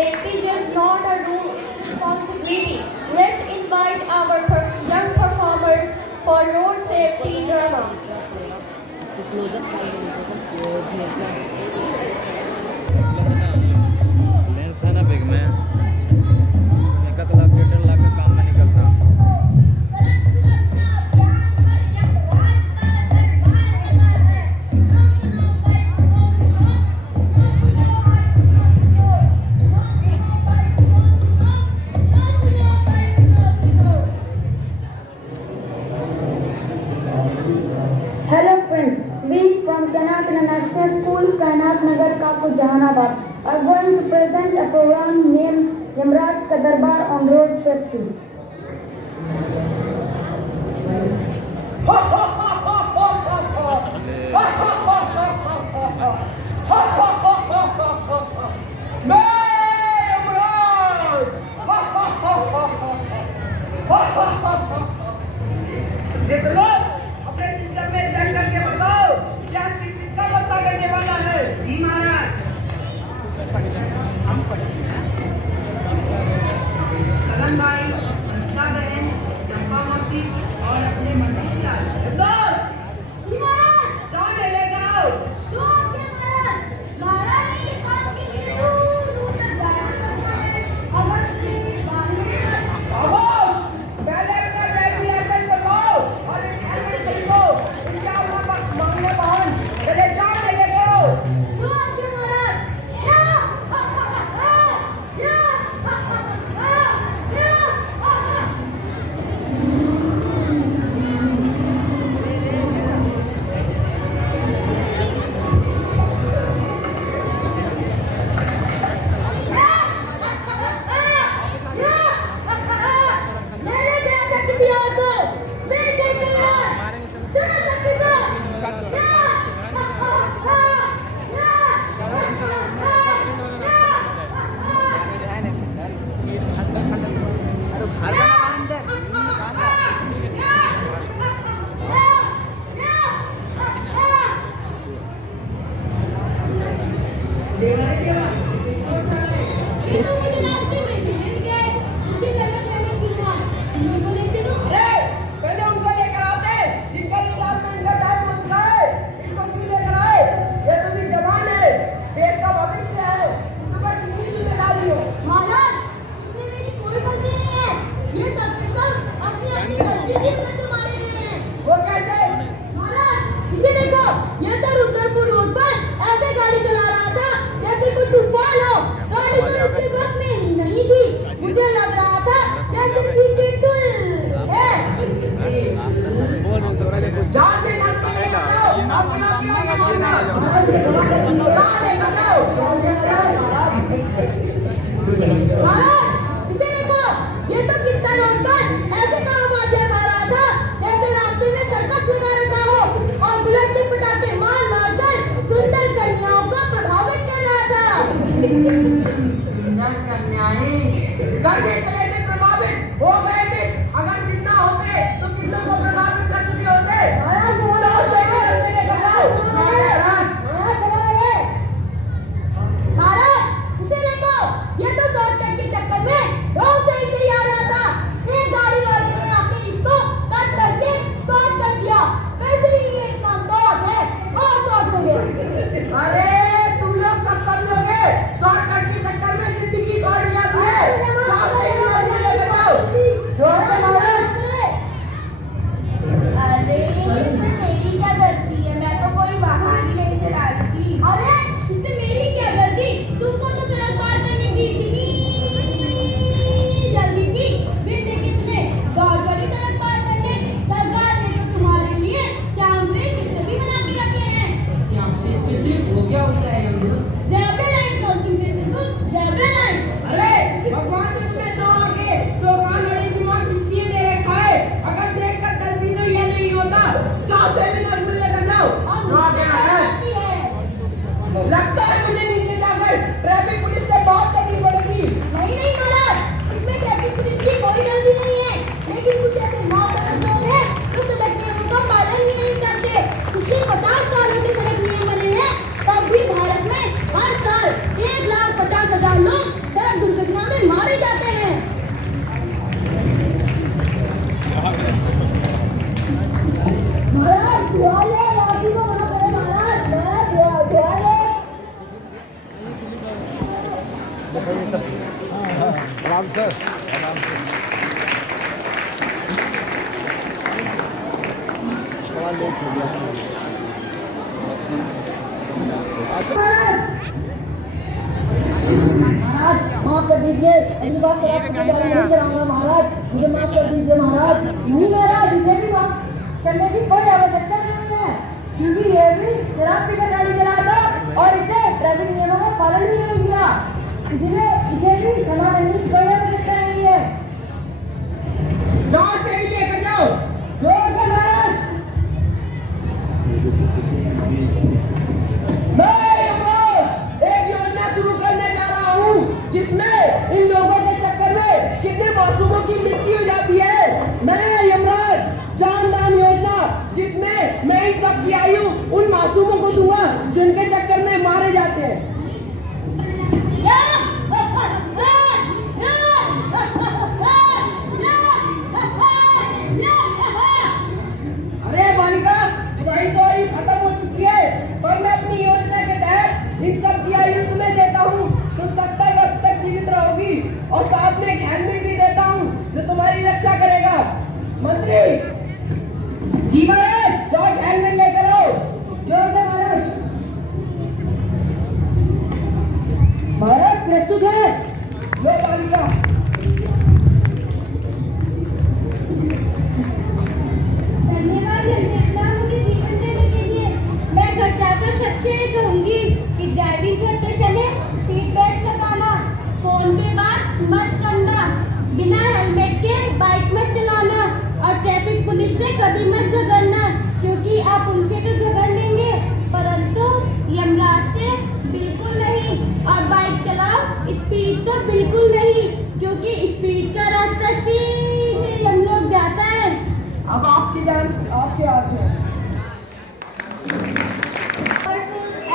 Safety just not a rule, it's responsibility. Let's invite our young performers for road safety drama. Lens है ना big में एक लाख डेढ़ लाख का काम में निकलता। Hello friends, we from Kanak International School, Kanak Nagar, Kaku, Jahanabad are going to present a program named Yamraj Ka Darbar on road safety. जितनो अपने सिस्टम में चेक करके बताओ क्या किस किसका पता करने वाला है। जी महाराज। छगन भाई, अंशा बहन, चंपा मौसी और अपने मर्जी की आदत। जी महाराज, जान ले लेकर आओ। जो आज्ञा महाराज। महाराज ने ये काम के लिए दूर दूर तक जाना पड़ता है। अगर प्लीज बालूड़ी वाले खामोश! पहले अपना ड्राइविंग लाइसेंस बनवाओ और एक हेलमेट खरीदो। इसके अलावा मांगने वाहन पहले जान ले लेकर आओ। जो आज्ञा महाराज। मैंने दिया था किसी और को। मैं देख रहा चलो सकती ये तो मुझे रास्ते में ही मिल गए। मुझे लगा पहले पूछना उनको ले चलो। अरे पहले उनको लेकर आते जिनका रिटायरमेंट का टाइम हो चुका है। इनको क्यों लेकर आए? ये तो भी जवान है, देश का भविष्य है। उन पर कितनी जिम्मेदारी हो। महाराज, इसमें मेरी कोई गलती नहीं है। ये सब के सब अपनी अपनी गलती की वजह से मारे गए हैं। वो कैसे? महाराज, इसे देखो। ये तो रुद्रपुर रोड पर ऐसे गाड़ी चला रहा था जैसे कोई तूफान हो। गाड़ी तो उसके बस में ही नहीं थी। मुझे लग रहा था जैसे पीके टुल है। जहाँ से नल पे लेकर जाओ और पिला पिला के मारना। जहाँ लेकर जाओ। महाराज, इसे देखो। ये तो किच्चा रोड पर ऐसे कड़ाबाजियां खा रहा था जैसे रास्ते में सर्कस लगा रखा हो और बुलेट के पटाखे मार मार कर सुंदर कन्याओं को प्रभावित कर रहा था। सुंदर कन्याएं करने चले थे प्रभावित हो गए भी। अगर जिंदा होते तो कितनों को प्रभावित कर चुके होते। जाओ से नल पे लेकर जाओ। महाराज, इसे देखो। ये तो शॉर्टकट के चक्कर में रोड से ही आ रहा था। एक गाड़ी वाले ने आके इसको कट करके शॉर्ट कर दिया। वैसे ही ये इतना शॉर्ट है और शॉर्ट हो गया। अरे तुम लोग कब कर लोगे? शॉर्टकट के चक्कर में जिंदगी शॉर्ट हो जाती है। जाओ से नल पे लेकर जाओ। आराम से आराम से थोड़ा लेट हो गया। महाराज माफ कर दीजिए, अगली बार से आपको गाड़ी नहीं चलाऊंगा महाराज, मुझे माफ कर दीजिए महाराज। नहीं महाराज, इसे भी माफ करने की कोई आवश्यकता नहीं है, क्योंकि ये भी शराब पीकर गाड़ी चलाया था और इसने ट्रैफिक नियमों का पालन भी नहीं किया, इसलिए इसे भी क्षमा देने की कोई आवश्यकता नहीं है। जाओ से भी लेकर जाओ, जो महाराज। शुरू करने जा रहा हूँ जिसमें इन लोगों के चक्कर में कितने मासूमों की मृत्यु हो जाती है। मैं यमराज जानदान योजना, जिसमें मैं इन सब की आयु उन मासूमों को दूंगा जिनके चक्कर में मारे जाते हैं। अरे बालिका, तुम्हारी तो आयु खत्म हो चुकी है, पर मैं अपनी योजना के तहत इन सब की आयु तुम्हें देता हूँ। तुम 70 वर्ष तक जीवित रहोगी और साथ में एक हेलमेट भी देता हूँ जो तुम्हारी रक्षा करेगा। मंत्री जी महाराज, जो हेलमेट लेकर आओ। जो महाराज, महाराज प्रस्तुत है। लो बालिका। धन्यवाद मुझे जीवन देने के लिए। मैं घर जाकर सबसे कहूंगी कि ड्राइविंग करते समय सीट बेल्ट लगाना, फोन पे बात मत करना, बिना हेलमेट के बाइक मत चलाना और ट्रैफिक पुलिस से कभी मत झगड़ना, क्योंकि आप उनसे तो झगड़ लेंगे परंतु यमराज से बिल्कुल नहीं। और बाइक चलाओ, स्पीड तो बिल्कुल नहीं, क्योंकि स्पीड का रास्ता सीधे यमलोक जाता है। अब आपकी जान आपके हाथ में।